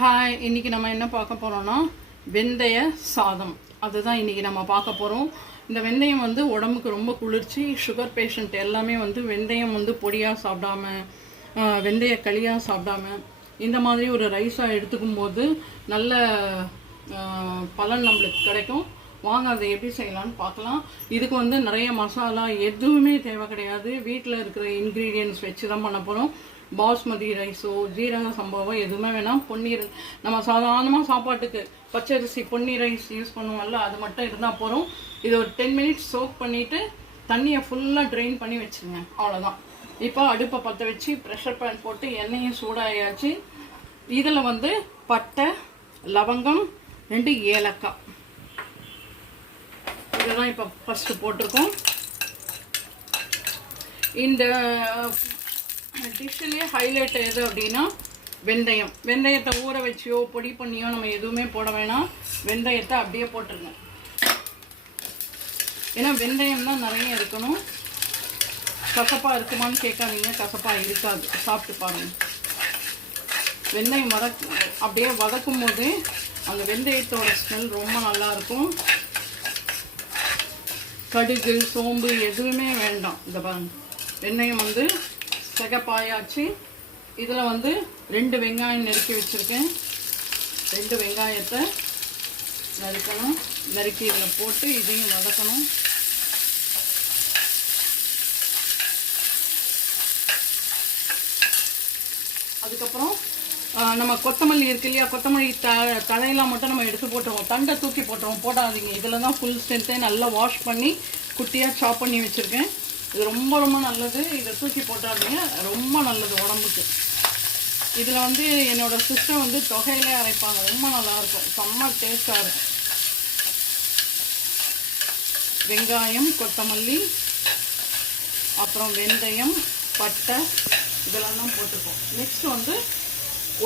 Hi இன்றைக்கி நம்ம என்ன பார்க்க போகிறோன்னா வெந்தய சாதம். அதுதான் இன்னைக்கு நம்ம பார்க்க போகிறோம் இந்த வெந்தயம் வந்து உடம்புக்கு ரொம்ப குளிர்ச்சி சுகர் பேஷண்ட் எல்லாமே வந்து வெந்தயம் வந்து பொடியாக சாப்பிடாம வெந்தய களியாக சாப்பிடாம இந்த மாதிரி ஒரு ரைஸாக எடுத்துக்கும் போது நல்ல பலன் நம்மளுக்கு கிடைக்கும். வாங்க அதை எப்படி செய்யலான்னு பார்க்கலாம். இதுக்கு வந்து நிறைய மசாலா எதுவுமே தேவை கிடையாது. வீட்டில் இருக்கிற இன்க்ரீடியன்ஸ் வச்சு தான் பண்ண போகிறோம் பாஸ்மதி ரைஸோ ஜீரக சம்பவம் எதுவுமே வேணாம். பொன்னீர் நம்ம சாதாரணமாக சாப்பாட்டுக்கு பச்சரிசி பொன்னி ரைஸ் யூஸ் பண்ணுவோம்ல அது மட்டும் இருந்தால் போதும். இது ஒரு டென் மினிட்ஸ் சோக் பண்ணிவிட்டு தண்ணியை ஃபுல்லாக ட்ரெயின் பண்ணி வச்சுருங்க. அவ்வளோதான் இப்போ அடுப்பை பற்ற வச்சு ப்ரெஷர் பேன் போட்டு எண்ணெயும் சூடாகியாச்சு இதில் வந்து பட்டை லவங்கம் ரெண்டு ஏலக்காய். இதெல்லாம் இப்போ ஃபஸ்ட்டு போட்டிருக்கோம். இந்த டிஷ்ஷிலே ஹைலைட் எது அப்படின்னா வெந்தயம். வெந்தயத்தை ஊற வச்சியோ பொடி பண்ணியோ நம்ம எதுவுமே போட வேணாம். வெந்தயத்தை அப்படியே போட்டுருங்க. ஏன்னா வெந்தயம் தான் நிறைய இருக்கணும். கசப்பாக இருக்குமான்னு கேட்காதீங்க. கசப்பாக இருக்காது. சாப்பிட்டு பாருங்க. வெந்தயம் வதக் அப்படியே வதக்கும் போது அந்த வெந்தயத்தோட ஸ்மெல் ரொம்ப நல்லா இருக்கும். கடுகு சோம்பு எதுவுமே வேண்டாம். இந்த பாருங்க. வெந்தயம் வந்து சிகப்பாயாச்சு. இதில் வந்து ரெண்டு வெங்காயம் நெருக்கி வச்சுருக்கேன். ரெண்டு வெங்காயத்தை நறுக்கணும் நறுக்கி இதில் போட்டு இதையும் வதக்கணும். அதுக்கப்புறம் நம்ம கொத்தமல்லி இருக்கு இல்லையா? கொத்தமல்லி த தலையெல்லாம் மட்டும் நம்ம எடுத்து போட்டுருவோம். தண்டை தூக்கி போட்டுருவோம். போடாதீங்க. இதில் தான் ஃபுல் ஸ்ட்ரென்த்தே நல்லா வாஷ் பண்ணி குட்டியாக சாப் பண்ணி வச்சுருக்கேன். இது ரொம்ப ரொம்ப நல்லது. இதை தூக்கி போட்டாதீங்க. ரொம்ப நல்லது உடம்புக்கு. இதில் வந்து என்னோடய சிஸ்டர் வந்து தொகையிலே அரைப்பாங்க. ரொம்ப நல்லாயிருக்கும். செம்ம டேஸ்ட்டாக இருக்கும். வெங்காயம் கொத்தமல்லி அப்புறம் வெந்தயம் பட்டை இதெல்லாம் தான் போட்டுப்போம் நெக்ஸ்ட் வந்து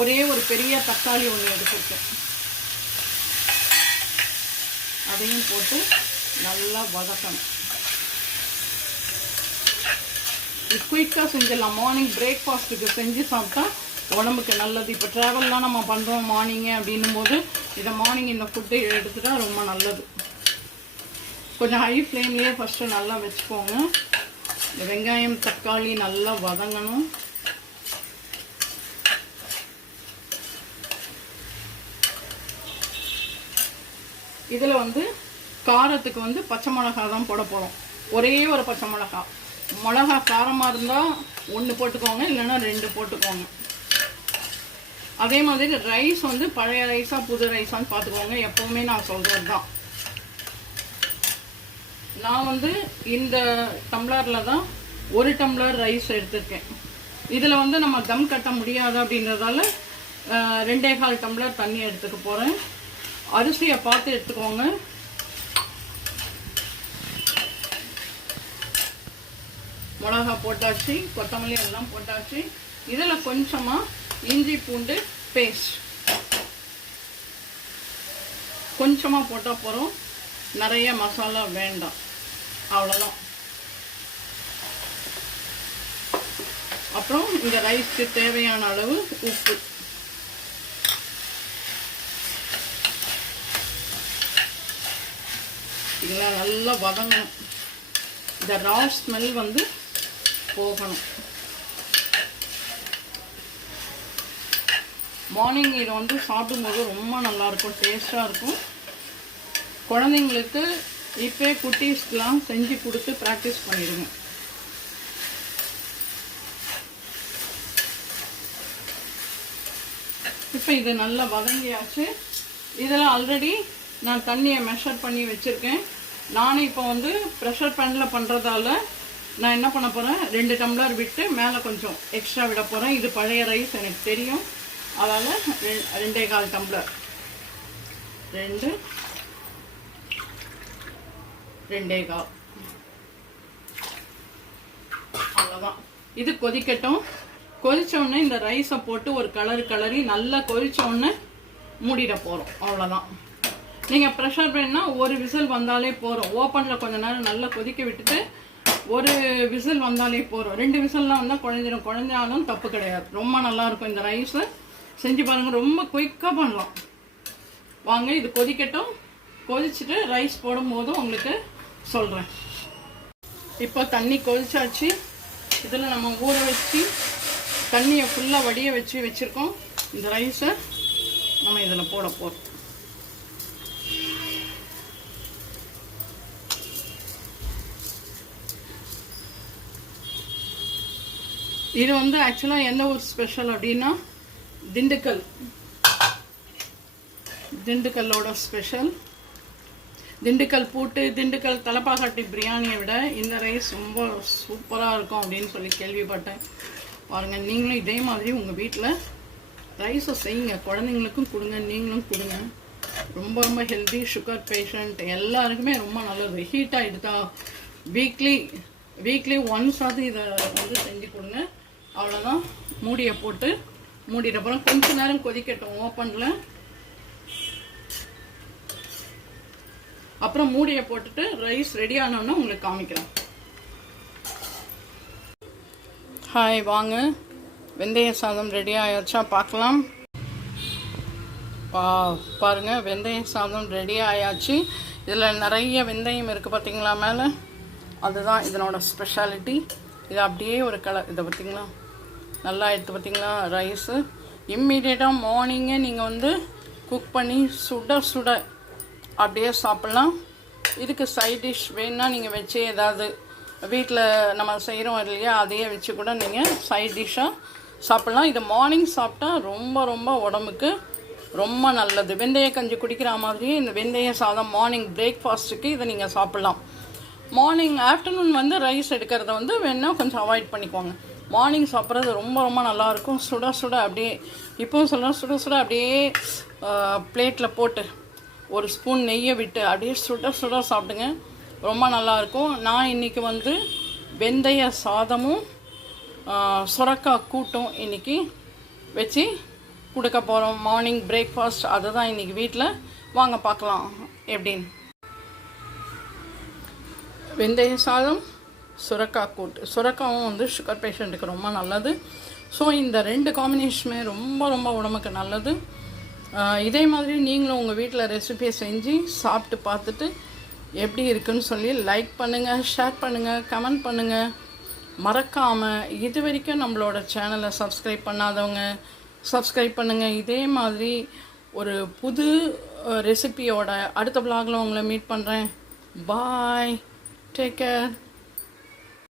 ஒரே ஒரு பெரிய தக்காளி ஒன்று எடுத்துருக்கேன். அதையும் போட்டு நல்லா வதக்கணும் இது குயிக்காக செஞ்சிடலாம். மார்னிங் பிரேக்ஃபாஸ்ட்டுக்கு செஞ்சு சாப்பிட்டா உடம்புக்கு நல்லது. இப்போ ட்ராவல்லாம் நம்ம பண்ணுறோம் மார்னிங்கு அப்படின்னும் போது இதை மார்னிங் இந்த ஃபுட்டு எடுத்துட்டா ரொம்ப நல்லது. கொஞ்சம் ஹை ஃப்ளேம்லேயே ஃபஸ்ட்டு நல்லா வச்சுக்கோங்க. இந்த வெங்காயம் தக்காளி நல்லா வதங்கணும். இதில் வந்து காரத்துக்கு வந்து பச்சை மிளகா தான் போட போகிறோம் ஒரே ஒரு பச்சை மிளகா மிளகா காரமாக இருந்தால் ஒன்று போட்டுக்கோங்க இல்லைன்னா ரெண்டு போட்டுக்கோங்க. அதே மாதிரி ரைஸ் வந்து பழைய ரைஸா புது ரைஸான்னு பார்த்துக்கோங்க எப்போவுமே நான் சொல்கிறது தான் நான் வந்து இந்த டம்ளரில் தான் ஒரு டம்ளர் ரைஸ் எடுத்திருக்கேன். இதில் வந்து நம்ம தம் கட்ட முடியாது அப்படின்றதால ரெண்டே கால் டம்ளர் தண்ணி எடுத்துக்க போகிறேன் அரிசியை பார்த்து எடுத்துக்கோங்க. மிளகா போட்டாச்சு கொத்தமல்லி எல்லாம் போட்டாச்சு. இதில் கொஞ்சமாக இஞ்சி பூண்டு பேஸ்ட் கொஞ்சமாக போட்டால் போகிறோம் நிறைய மசாலா வேண்டாம். அவ்வளோதான் அப்புறம் இந்த ரைஸ்க்கு தேவையான அளவு உப்பு. இதெல்லாம் நல்லா வதங்கணும். இந்த ரா ஸ்மெல் வந்து போகணும். மார்னிங் இதை வந்து சாப்பிடும்போது ரொம்ப நல்லாயிருக்கும் டேஸ்ட்டாக இருக்கும். குழந்தைங்களுக்கு இப்போ குட்டீஸ்க்கெலாம் செஞ்சு கொடுத்து ப்ராக்டிஸ் பண்ணிடுங்க. இப்போ இது நல்லா வதங்கியாச்சு. இதில் ஆல்ரெடி நான் தண்ணியை மெஷர் பண்ணி வச்சுருக்கேன். நானும் இப்போ வந்து ப்ரெஷர் பேனில் பண்ணுறதால நான் என்ன பண்ண போகிறேன் ரெண்டு டம்ளர் விட்டு மேலே கொஞ்சம் எக்ஸ்ட்ரா விட போகிறேன் இது பழைய ரைஸ் எனக்கு தெரியும். அதனால் ரெ- ரெண்டே கால் டம்ளர். ரெண்டு. ரெண்டே கால். அவ்வளோதான் இது கொதிக்கட்டும். கொதித்தோடனே இந்த ரைஸை போட்டு ஒரு கலர் கலரி நல்லா கொதித்தோடனே மூடிட போகிறோம் அவ்வளோதான் நீங்கள் ப்ரெஷர் பண்ணால் ஒரு விசில் வந்தாலே போகிறோம் ஓப்பனில் கொஞ்ச நேரம் நல்லா கொதிக்க விட்டுட்டு ஒரு விசில் வந்தாலே போகிறோம் ரெண்டு விசில்லாம் வந்தால் குழஞ்சிரும் குழஞ்சாலும் தப்பு கிடையாது. ரொம்ப நல்லாயிருக்கும் இந்த ரைஸு. செஞ்சு பாருங்கள் ரொம்ப குயிக்காக பண்ணலாம். வாங்க இது கொதிக்கட்டும். கொதிச்சுட்டு ரைஸ் போடும் போதும் உங்களுக்கு சொல்கிறேன் இப்போ தண்ணி கொதிச்சாச்சு. இதில் நம்ம ஊற வச்சு தண்ணியை ஃபுல்லாக வடிய வச்சு வச்சுருக்கோம். இந்த ரைஸை நம்ம இதில் போட போகிறோம் இது வந்து ஆக்சுவலாக எந்த ஒரு ஸ்பெஷல் அப்படின்னா திண்டுக்கல். திண்டுக்கல்லோட ஸ்பெஷல் திண்டுக்கல் பூட்டு திண்டுக்கல் தலப்பாக்கட்டி பிரியாணியை விட இந்த ரைஸ் ரொம்ப சூப்பராக இருக்கும் அப்படின்னு சொல்லி கேள்விப்பட்டேன். பாருங்கள் நீங்களும் இதே மாதிரி உங்கள் வீட்டில் ரைஸை செய்யுங்க. குழந்தைங்களுக்கும் கொடுங்க நீங்களும் கொடுங்க. ரொம்ப ரொம்ப ஹெல்தி சுகர் பேஷண்ட் எல்லாருக்குமே ரொம்ப நல்லது. ஹீட்டாக எடுத்தா வீக்லி வீக்லி ஒன்ஸாவது இதை வந்து செஞ்சு கொடுங்க. அவ்வளோதான் மூடியை போட்டு மூடிட்ட அப்புறம் கொஞ்ச நேரம் கொதிக்கட்டும். ஓப்பனில் அப்புறம் மூடியை போட்டுட்டு ரைஸ் ரெடி ஆனோன்னு உங்களுக்கு காமிக்கிறேன். ஹாய் வாங்க. வெந்தய சாதம் ரெடி ஆயாச்சா? பார்க்கலாம். பா பாருங்க. வெந்தய சாதம் ரெடி ஆயாச்சு. இதில் நிறைய வெந்தயம் இருக்குது பார்த்தீங்களா மேலே? அதுதான் இதனோட ஸ்பெஷாலிட்டி இது அப்படியே ஒரு கலர் இதை பார்த்தீங்களா நல்லா எடுத்து பார்த்தீங்களா? ரைஸு இம்மிடியேட்டாக மார்னிங்கே நீங்கள் வந்து குக் பண்ணி சுட சுட அப்படியே சாப்பிட்லாம். இதுக்கு சைட் டிஷ் வேணுன்னா நீங்கள் வச்சு ஏதாவது வீட்டில் நம்ம செய்கிறோம் இல்லையா? அதையே வச்சு கூட நீங்கள் சைட் டிஷ்ஷாக சாப்பிட்லாம். இது மார்னிங் சாப்பிட்டா ரொம்ப ரொம்ப உடம்புக்கு ரொம்ப நல்லது. வெந்தய கஞ்சி குடிக்கிற மாதிரியே இந்த வெந்தய சாதம் மார்னிங் பிரேக்ஃபாஸ்ட்டுக்கு இதை நீங்கள் சாப்பிட்லாம். மார்னிங் ஆஃப்டர்நூன் வந்து ரைஸ் எடுக்கிறத வந்து வேணால் கொஞ்சம் அவாய்ட் பண்ணிக்கோங்க. மார்னிங் சாப்பிட்றது ரொம்ப ரொம்ப நல்லாயிருக்கும். சுட சுட அப்படியே இப்போவும் சொல்கிறேன் சுட சுட அப்படியே பிளேட்டில் போட்டு ஒரு ஸ்பூன் நெய்யை விட்டு அப்படியே சுட சுட சாப்பிடுங்க. ரொம்ப நல்லாயிருக்கும். நான் இன்றைக்கி வந்து வெந்தய சாதமும் சுரக்காய் கூட்டும் இன்றைக்கி வச்சு கொடுக்க போகிறோம் மார்னிங் பிரேக்ஃபாஸ்ட் அதை தான் இன்றைக்கி வீட்டில் வாங்க பார்க்கலாம் எப்படின்னு. வெந்தய சாதம் சுரக்காய் கூட்டு. சுரக்காவும் வந்து சுகர் பேஷண்ட்டுக்கு ரொம்ப நல்லது. ஸோ இந்த ரெண்டு காம்பினேஷனுமே ரொம்ப ரொம்ப உடம்புக்கு நல்லது. இதே மாதிரி நீங்களும் உங்கள் வீட்டில் ரெசிபியை செஞ்சு சாப்பிட்டு பார்த்துட்டு எப்படி இருக்குன்னு சொல்லி லைக் பண்ணுங்கள் ஷேர் பண்ணுங்கள் கமெண்ட் பண்ணுங்கள் மறக்காமல் இது வரைக்கும் நம்மளோட சேனலை சப்ஸ்கிரைப் பண்ணாதவங்க சப்ஸ்கிரைப் பண்ணுங்கள் இதே மாதிரி ஒரு புது ரெசிபியோட அடுத்த பிளாகில் உங்களை மீட் பண்ணுறேன் பாய் டேக் கேர்